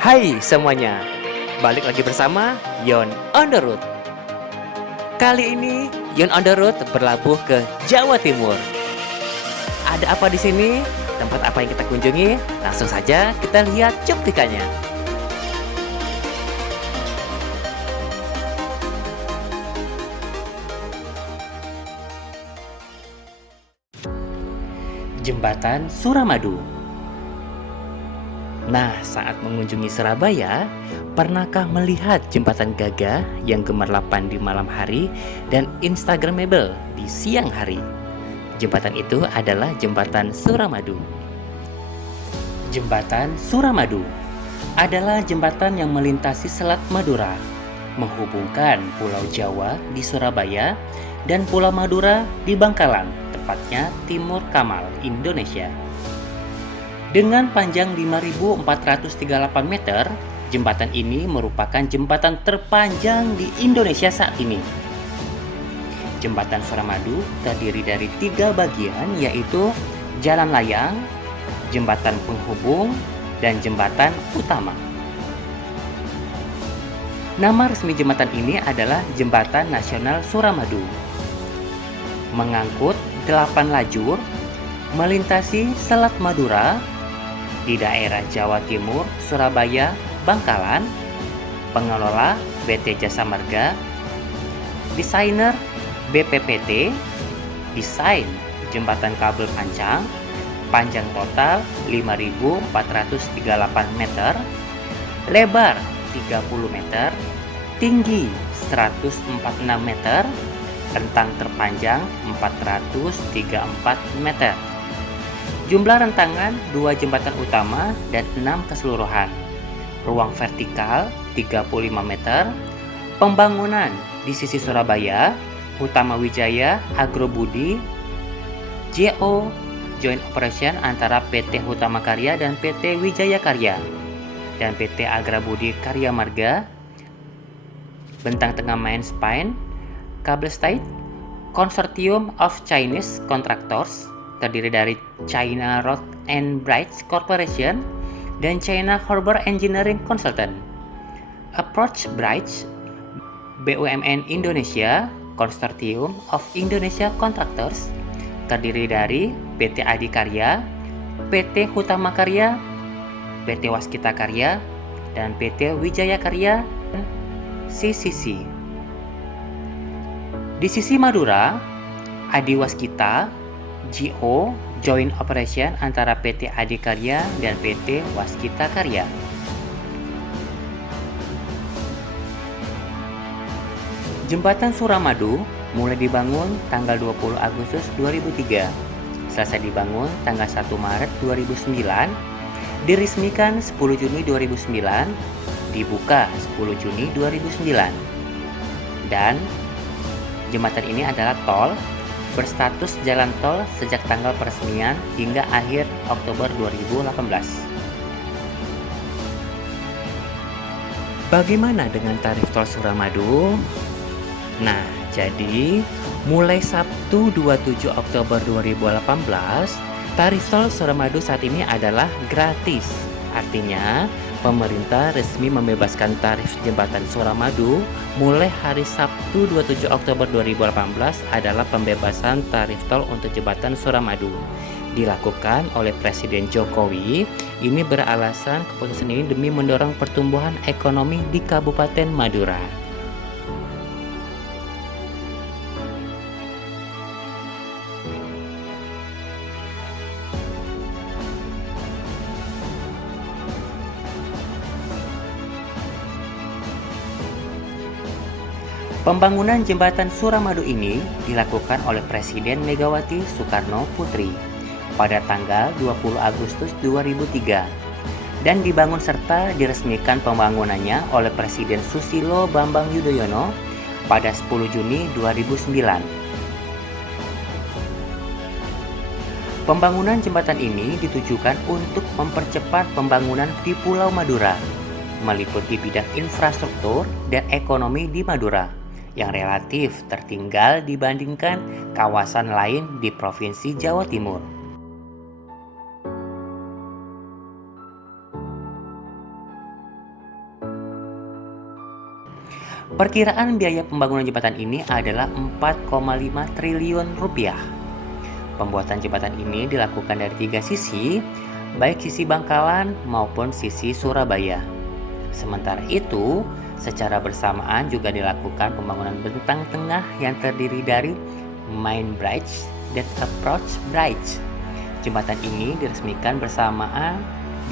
Hai semuanya, balik lagi bersama Yon on the Road. Kali ini Yon on the Road berlabuh ke Jawa Timur. Ada apa di sini? Tempat apa yang kita kunjungi? Langsung saja kita lihat cuplikannya. Jembatan Suramadu. Nah, saat mengunjungi Surabaya, pernahkah melihat jembatan gagah yang gemerlapan di malam hari dan instagramable di siang hari? Jembatan itu adalah Jembatan Suramadu. Jembatan Suramadu adalah jembatan yang melintasi Selat Madura, menghubungkan Pulau Jawa di Surabaya dan Pulau Madura di Bangkalan, tepatnya Timur Kamal, Indonesia. Dengan panjang 5.438 meter, jembatan ini merupakan jembatan terpanjang di Indonesia saat ini. Jembatan Suramadu terdiri dari 3 bagian, yaitu Jalan Layang, Jembatan Penghubung, dan Jembatan Utama. Nama resmi jembatan ini adalah Jembatan Nasional Suramadu. Mengangkut 8 lajur, melintasi Selat Madura, di daerah Jawa Timur, Surabaya, Bangkalan. Pengelola BT Jasa Marga, desainer BPPT, desain jembatan kabel panjang total 5.438 meter, lebar 30 meter, tinggi 146 meter, rentang terpanjang 434 meter. Jumlah rentangan 2 jembatan utama dan 6 keseluruhan. Ruang vertikal 35 meter. Pembangunan di sisi Surabaya, Hutama Wijaya Agrobudi, JO Joint Operation antara PT Hutama Karya dan PT Wijaya Karya dan PT Agrabudi Karya Marga. Bentang tengah main spine, kabel state, Consortium of Chinese Contractors, terdiri dari China Road and Bridge Corporation dan China Harbour Engineering Consultant. Approach Bridge, BUMN Indonesia, Consortium of Indonesia Contractors, terdiri dari PT Adikarya, PT Hutama Karya, PT Waskita Karya, dan PT Wijaya Karya dan CCC. Di sisi Madura, Adi Waskita, JO Joint Operation antara PT Adikarya dan PT Waskita Karya. Jembatan Suramadu mulai dibangun tanggal 20 Agustus 2003, selesai dibangun tanggal 1 Maret 2009, diresmikan 10 Juni 2009, dibuka 10 Juni 2009. Dan jembatan ini adalah tol berstatus jalan tol sejak tanggal peresmian hingga akhir Oktober 2018. Bagaimana dengan tarif tol Suramadu? Nah, jadi mulai Sabtu 27 Oktober 2018, tarif tol Suramadu saat ini adalah gratis. Artinya, pemerintah resmi membebaskan tarif jembatan Suramadu mulai hari Sabtu 27 Oktober 2018 adalah pembebasan tarif tol untuk jembatan Suramadu. Dilakukan oleh Presiden Jokowi. Ini beralasan keputusan ini demi mendorong pertumbuhan ekonomi di Kabupaten Madura. Pembangunan jembatan Suramadu ini dilakukan oleh Presiden Megawati Soekarno Putri pada tanggal 20 Agustus 2003 dan dibangun serta diresmikan pembangunannya oleh Presiden Susilo Bambang Yudhoyono pada 10 Juni 2009. Pembangunan jembatan ini ditujukan untuk mempercepat pembangunan di Pulau Madura, meliputi bidang infrastruktur dan ekonomi di Madura yang relatif tertinggal dibandingkan kawasan lain di Provinsi Jawa Timur. Perkiraan biaya pembangunan jembatan ini adalah 4,5 triliun rupiah. Pembuatan jembatan ini dilakukan dari 3 sisi, baik sisi Bangkalan maupun sisi Surabaya. Sementara itu, secara bersamaan juga dilakukan pembangunan bentang tengah yang terdiri dari Main Bridge dan Approach Bridge. Jembatan ini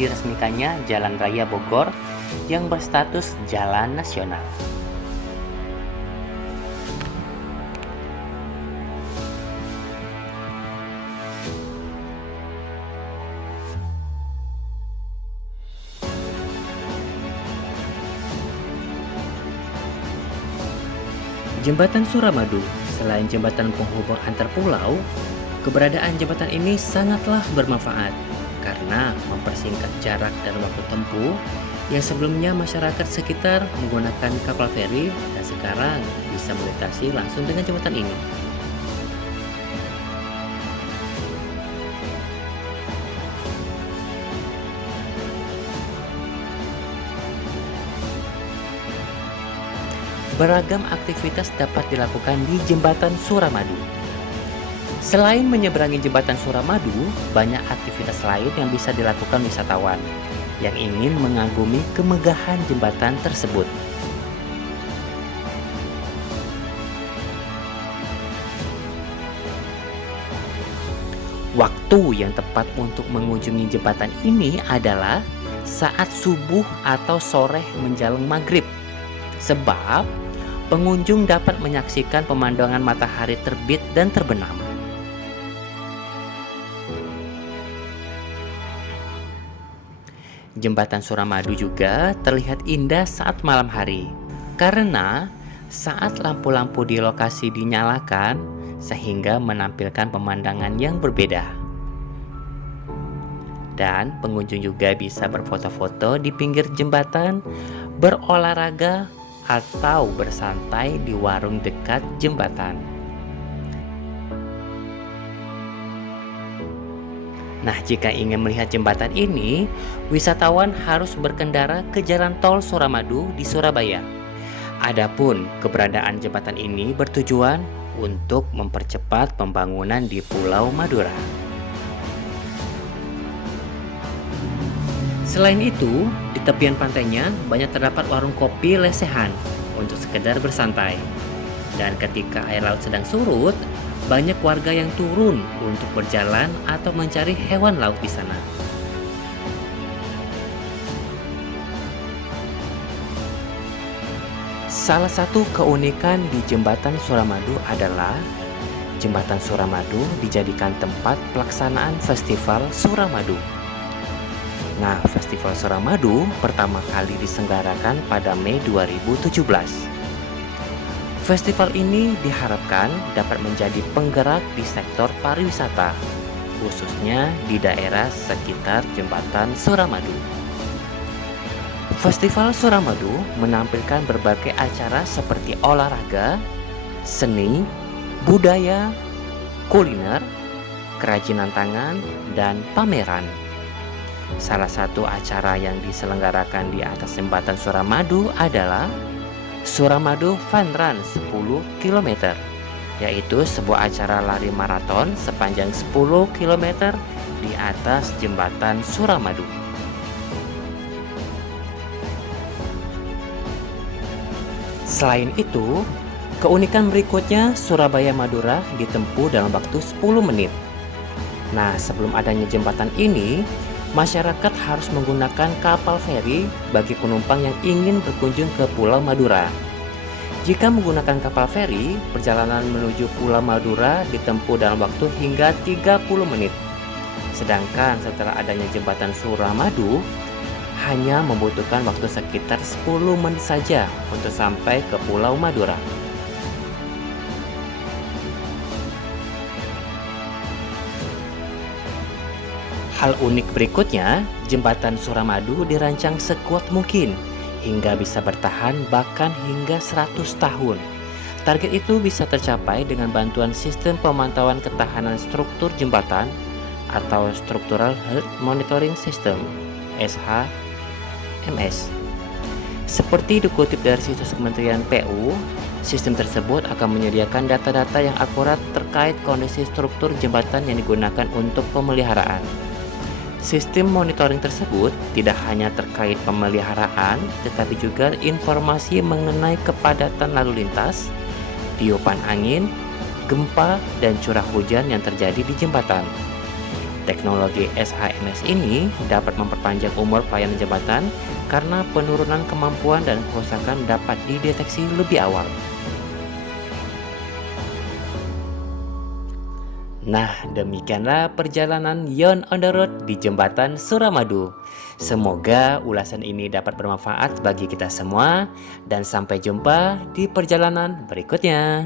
diresmikannya Jalan Raya Bogor yang berstatus jalan nasional. Jembatan Suramadu, selain jembatan penghubung antar pulau, keberadaan jembatan ini sangatlah bermanfaat karena mempersingkat jarak dan waktu tempuh yang sebelumnya masyarakat sekitar menggunakan kapal feri dan sekarang bisa melintasi langsung dengan jembatan ini. Beragam aktivitas dapat dilakukan di Jembatan Suramadu. Selain menyeberangi Jembatan Suramadu, banyak aktivitas lain yang bisa dilakukan wisatawan yang ingin mengagumi kemegahan jembatan tersebut. Waktu yang tepat untuk mengunjungi jembatan ini adalah saat subuh atau sore menjelang maghrib, sebab pengunjung dapat menyaksikan pemandangan matahari terbit dan terbenam. Jembatan Suramadu juga terlihat indah saat malam hari, karena saat lampu-lampu di lokasi dinyalakan sehingga menampilkan pemandangan yang berbeda. Dan pengunjung juga bisa berfoto-foto di pinggir jembatan, berolahraga, atau bersantai di warung dekat jembatan. Nah, jika ingin melihat jembatan ini, wisatawan harus berkendara ke Jalan Tol Suramadu di Surabaya. Adapun keberadaan jembatan ini bertujuan untuk mempercepat pembangunan di Pulau Madura. Selain itu, di tepian pantainya banyak terdapat warung kopi lesehan untuk sekedar bersantai. Dan ketika air laut sedang surut, banyak warga yang turun untuk berjalan atau mencari hewan laut di sana. Salah satu keunikan di Jembatan Suramadu adalah Jembatan Suramadu dijadikan tempat pelaksanaan Festival Suramadu. Nah, Festival Suramadu pertama kali diselenggarakan pada Mei 2017. Festival ini diharapkan dapat menjadi penggerak di sektor pariwisata, khususnya di daerah sekitar Jembatan Suramadu. Festival Suramadu menampilkan berbagai acara seperti olahraga, seni, budaya, kuliner, kerajinan tangan, dan pameran. Salah satu acara yang diselenggarakan di atas Jembatan Suramadu adalah Suramadu Fun Run 10 km, yaitu sebuah acara lari maraton sepanjang 10 km di atas Jembatan Suramadu. Selain itu, keunikan berikutnya Surabaya Madura ditempuh dalam waktu 10 menit. Nah, sebelum adanya jembatan ini, masyarakat harus menggunakan kapal feri bagi penumpang yang ingin berkunjung ke Pulau Madura. Jika menggunakan kapal feri, perjalanan menuju Pulau Madura ditempuh dalam waktu hingga 30 menit. Sedangkan setelah adanya jembatan Suramadu, hanya membutuhkan waktu sekitar 10 menit saja untuk sampai ke Pulau Madura. Hal unik berikutnya, Jembatan Suramadu dirancang sekuat mungkin hingga bisa bertahan bahkan hingga 100 tahun. Target itu bisa tercapai dengan bantuan sistem pemantauan ketahanan struktur jembatan atau Structural Health Monitoring System (SHMS). Seperti dikutip dari situs Kementerian PU, sistem tersebut akan menyediakan data-data yang akurat terkait kondisi struktur jembatan yang digunakan untuk pemeliharaan. Sistem monitoring tersebut tidak hanya terkait pemeliharaan, tetapi juga informasi mengenai kepadatan lalu lintas, tiupan angin, gempa, dan curah hujan yang terjadi di jembatan. Teknologi SHMS ini dapat memperpanjang umur pelayanan jembatan karena penurunan kemampuan dan kerusakan dapat dideteksi lebih awal. Nah, demikianlah perjalanan Yon on the Road di Jembatan Suramadu. Semoga ulasan ini dapat bermanfaat bagi kita semua dan sampai jumpa di perjalanan berikutnya.